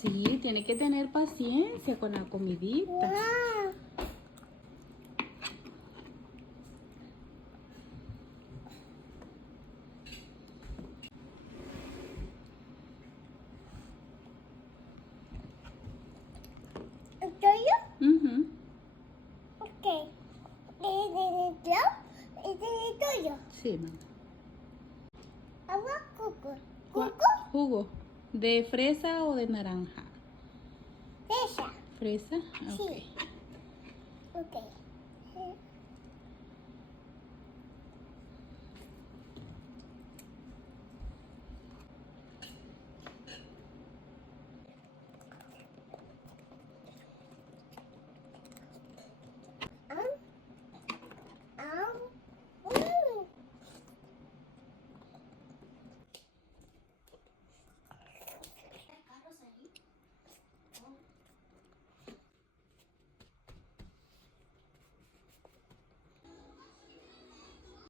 Sí, tiene que tener paciencia con la comidita. ¿Tuyo? Ujú. Ok. ¿Este es tuyo? Sí, mamá. Agua, coco. ¿Cuál? ¿Coco? Jugo. ¿De fresa o de naranja? Esa. ¿Fresa? Ok. Sí. Ok.